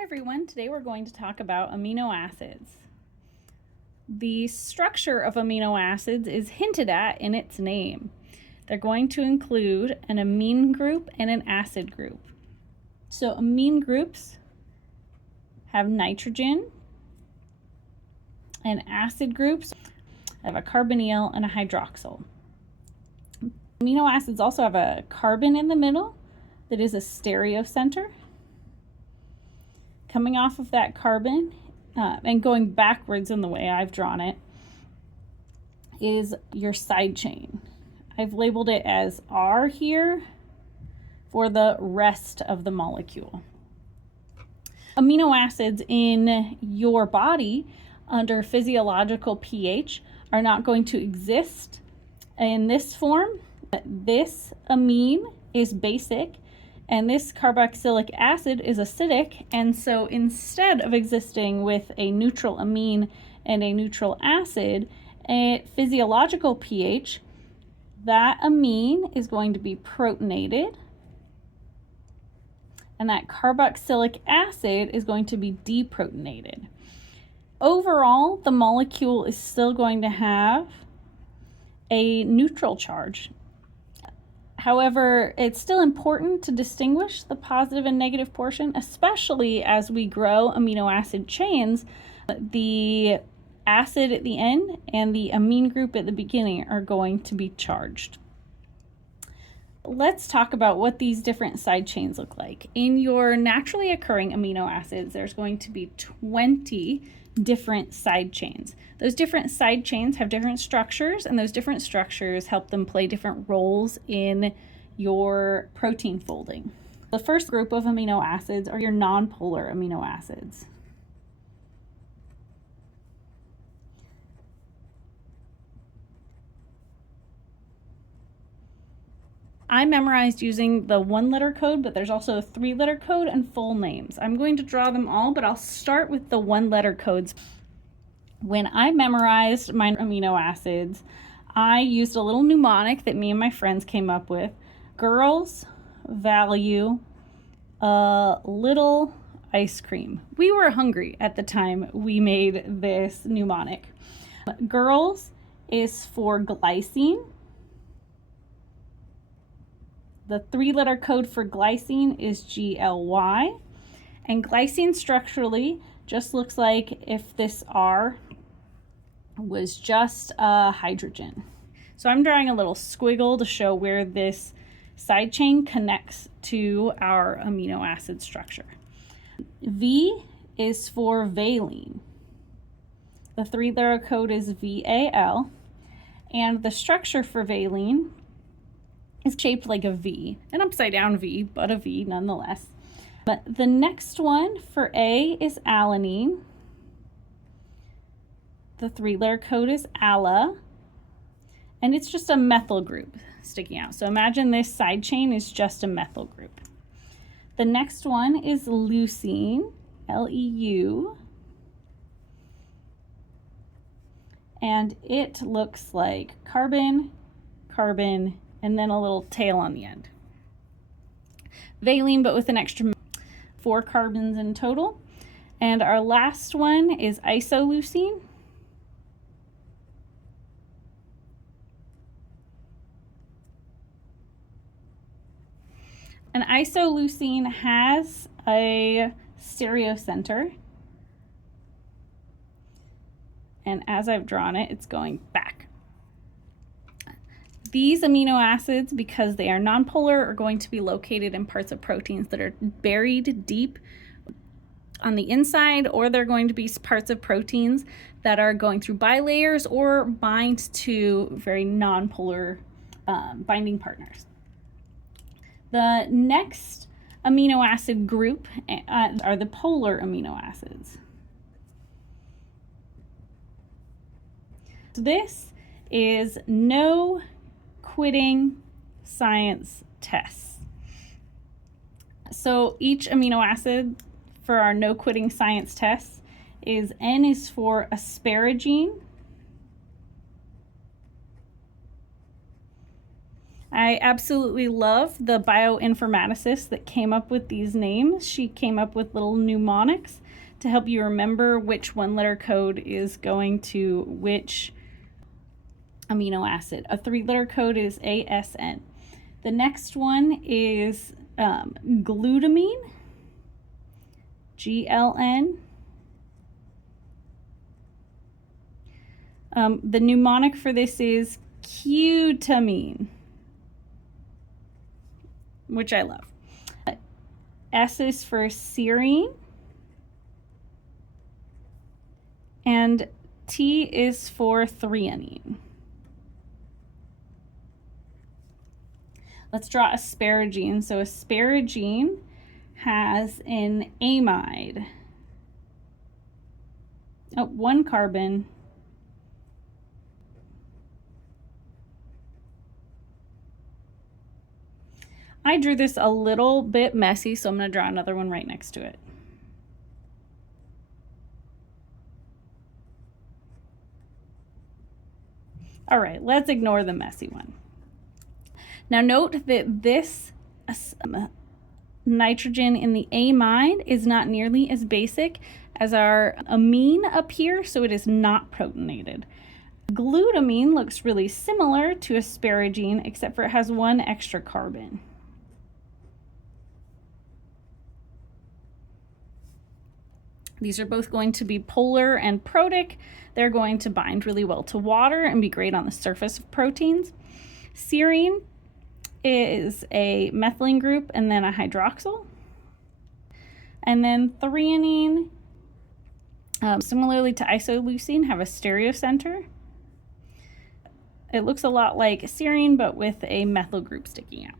Hi everyone, today we're going to talk about amino acids. The structure of amino acids is hinted at in its name. They're going to include an amine group and an acid group. So amine groups have nitrogen, and acid groups have a carbonyl and a hydroxyl. Amino acids also have a carbon in the middle that is a stereocenter. Coming off of that carbon and going backwards in the way I've drawn it is your side chain. I've labeled it as R here for the rest of the molecule. Amino acids in your body under physiological pH are not going to exist in this form. This amine is basic and this carboxylic acid is acidic, and so instead of existing with a neutral amine and a neutral acid at physiological pH, that amine is going to be protonated and that carboxylic acid is going to be deprotonated. Overall, the molecule is still going to have a neutral charge. However, it's still important to distinguish the positive and negative portion, especially as we grow amino acid chains. The acid at the end and the amine group at the beginning are going to be charged. Let's talk about what these different side chains look like. In your naturally occurring amino acids, there's going to be 20 different side chains. Those different side chains have different structures, and those different structures help them play different roles in your protein folding. The first group of amino acids are your nonpolar amino acids. I memorized using the 1-letter code, but there's also a 3-letter code and full names. I'm going to draw them all, but I'll start with the 1-letter codes. When I memorized my amino acids, I used a little mnemonic that me and my friends came up with. Girls value a little ice cream. We were hungry at the time we made this mnemonic. Girls is for glycine. The 3-letter code for glycine is GLY, and glycine structurally just looks like if this R was just a hydrogen. So I'm drawing a little squiggle to show where this side chain connects to our amino acid structure. V is for valine. The 3-letter code is VAL, and the structure for valine is shaped like a V, an upside down V, but a V nonetheless. But the next one for A is alanine. The 3-letter code is ALA, and it's just a methyl group sticking out. So imagine this side chain is just a methyl group. The next one is leucine, LEU, and it looks like carbon, carbon, and then a little tail on the end. Valine, but with an extra 4 carbons in total. And our last one is isoleucine. An isoleucine has a stereocenter. And as I've drawn it, it's going back. These amino acids, because they are nonpolar, are going to be located in parts of proteins that are buried deep on the inside, or they're going to be parts of proteins that are going through bilayers or bind to very nonpolar binding partners. The next amino acid group are the polar amino acids. So this is no quitting science tests. So each amino acid for our no quitting science tests is N is for asparagine, I absolutely love the bioinformaticist that came up with these names. She came up with little mnemonics to help you remember which one-letter code is going to which amino acid. A 3-letter code is ASN. The next one is glutamine, GLN. The mnemonic for this is cutamine, which I love. S is for serine, and T is for threonine. Let's draw asparagine. So asparagine has an amide. Oh, 1 carbon. I drew this a little bit messy, so I'm going to draw another one right next to it. All right, let's ignore the messy one. Now note that this nitrogen in the amide is not nearly as basic as our amine up here, so it is not protonated. Glutamine looks really similar to asparagine, except for it has 1 extra carbon. These are both going to be polar and protic. They're going to bind really well to water and be great on the surface of proteins. Serine is a methylene group and then a hydroxyl. And then threonine, similarly to isoleucine, have a stereocenter. It looks a lot like serine, but with a methyl group sticking out.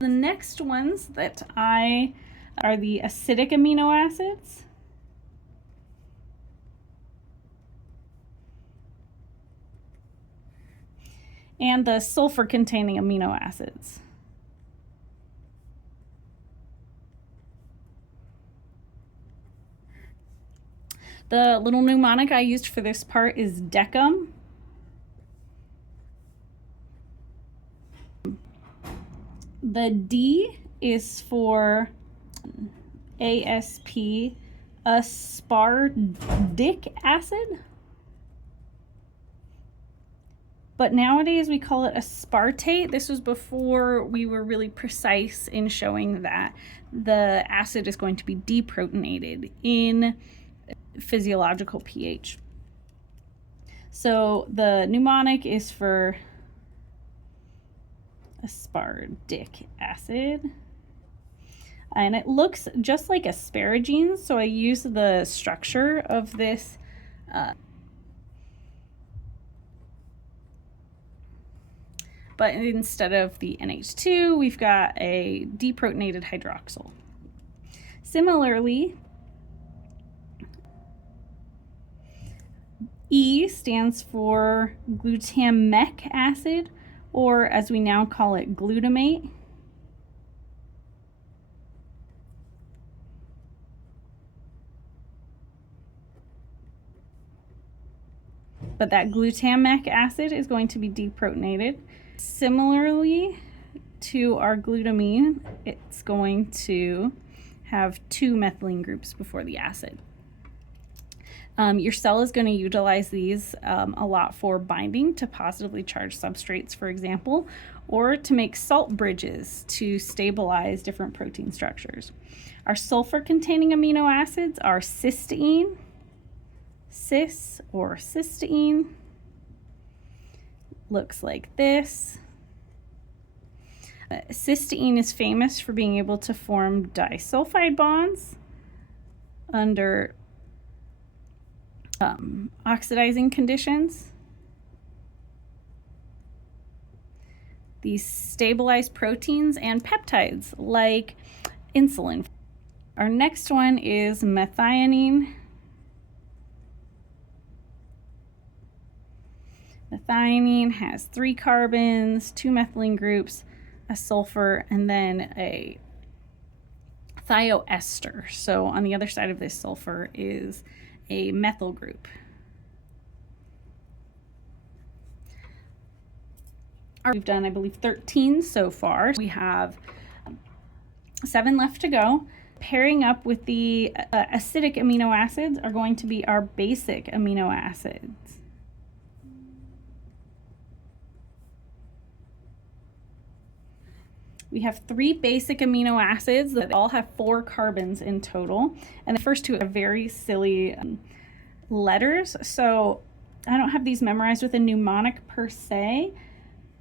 The next ones that are the acidic amino acids. And the sulfur-containing amino acids. The little mnemonic I used for this part is decum. The D is for ASP, aspartic acid. But nowadays we call it aspartate. This was before we were really precise in showing that the acid is going to be deprotonated in physiological pH. So the mnemonic is for aspartic acid. And it looks just like asparagine, so I use the structure of this but instead of the NH2, we've got a deprotonated hydroxyl. Similarly, E stands for glutamic acid, or as we now call it, glutamate. But that glutamic acid is going to be deprotonated. Similarly to our glutamine, it's going to have 2 methylene groups before the acid. Your cell is going to utilize these a lot for binding to positively charged substrates, for example, or to make salt bridges to stabilize different protein structures. Our sulfur-containing amino acids are cysteine, cis or cysteine. Looks like this. Cysteine is famous for being able to form disulfide bonds under oxidizing conditions. These stabilize proteins and peptides like insulin. Our next one is methionine. Methionine has 3 carbons, 2 methylene groups, a sulfur, and then a thioester. So on the other side of this sulfur is a methyl group. We've done, I believe, 13 so far. We have 7 left to go. Pairing up with the acidic amino acids are going to be our basic amino acids. We have 3 basic amino acids that all have 4 carbons in total. And the first 2 are very silly letters. So I don't have these memorized with a mnemonic per se,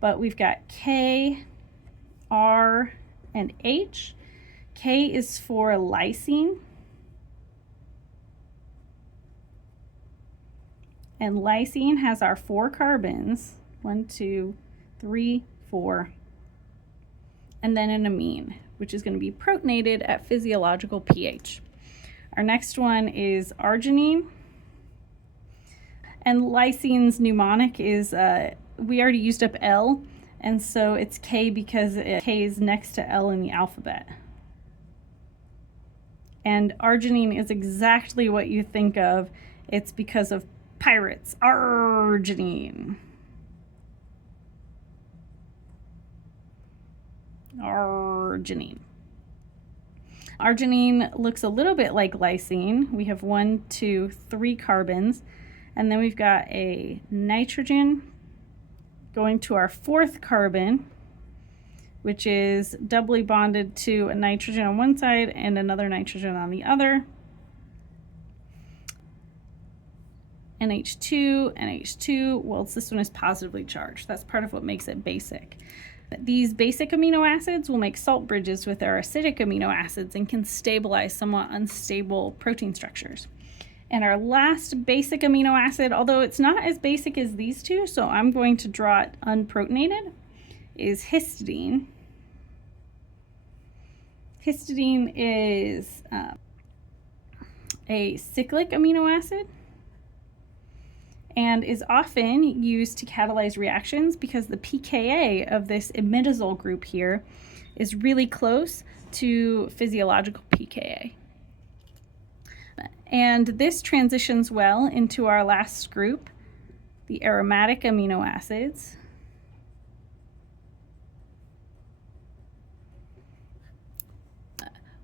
but we've got K, R, and H. K is for lysine. And lysine has our 4 carbons, 1, 2, 3, 4. And then an amine, which is going to be protonated at physiological pH. Our next one is arginine. And lysine's mnemonic is, we already used up L, and so it's K because K is next to L in the alphabet. And arginine is exactly what you think of. It's because of pirates. Arginine. Arginine. Arginine looks a little bit like lysine. We have 1, 2, 3 carbons, and then we've got a nitrogen going to our 4th carbon, which is doubly bonded to a nitrogen on one side and another nitrogen on the other. NH2, NH2, well, this one is positively charged. That's part of what makes it basic. These basic amino acids will make salt bridges with our acidic amino acids and can stabilize somewhat unstable protein structures. And our last basic amino acid, although it's not as basic as these 2, so I'm going to draw it unprotonated, is histidine. Histidine is a cyclic amino acid and is often used to catalyze reactions because the pKa of this imidazole group here is really close to physiological pKa. And this transitions well into our last group, the aromatic amino acids.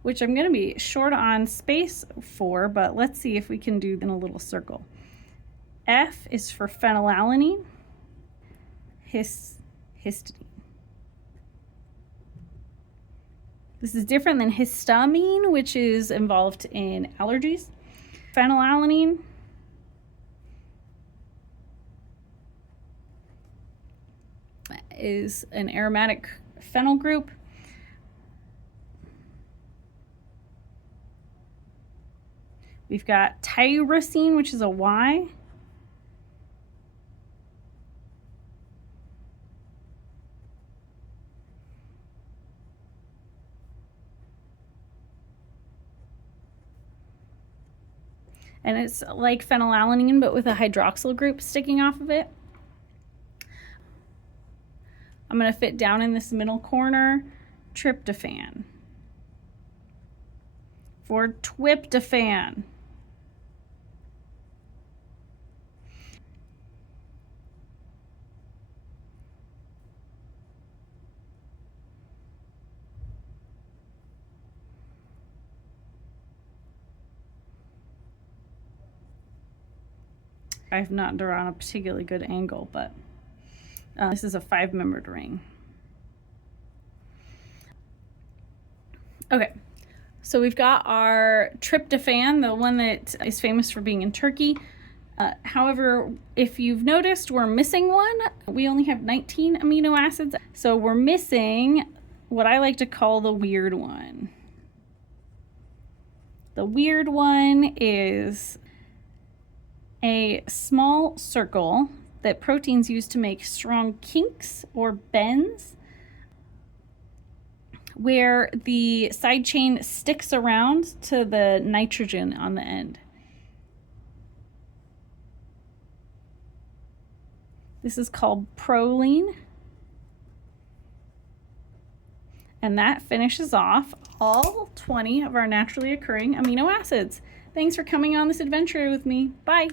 Which I'm going to be short on space for, but let's see if we can do in a little circle. F is for phenylalanine, histidine. This is different than histamine, which is involved in allergies. Phenylalanine is an aromatic phenyl group. We've got tyrosine, which is a Y. And it's like phenylalanine, but with a hydroxyl group sticking off of it. I'm going to fit down in this middle corner, tryptophan. For tryptophan. I've not drawn a particularly good angle, but this is a 5-membered ring. Okay, so we've got our tryptophan, the one that is famous for being in Turkey. However, if you've noticed, we're missing one. We only have 19 amino acids, so we're missing what I like to call the weird one. The weird one is a small circle that proteins use to make strong kinks or bends, where the side chain sticks around to the nitrogen on the end. This is called proline. And that finishes off all 20 of our naturally occurring amino acids. Thanks for coming on this adventure with me. Bye.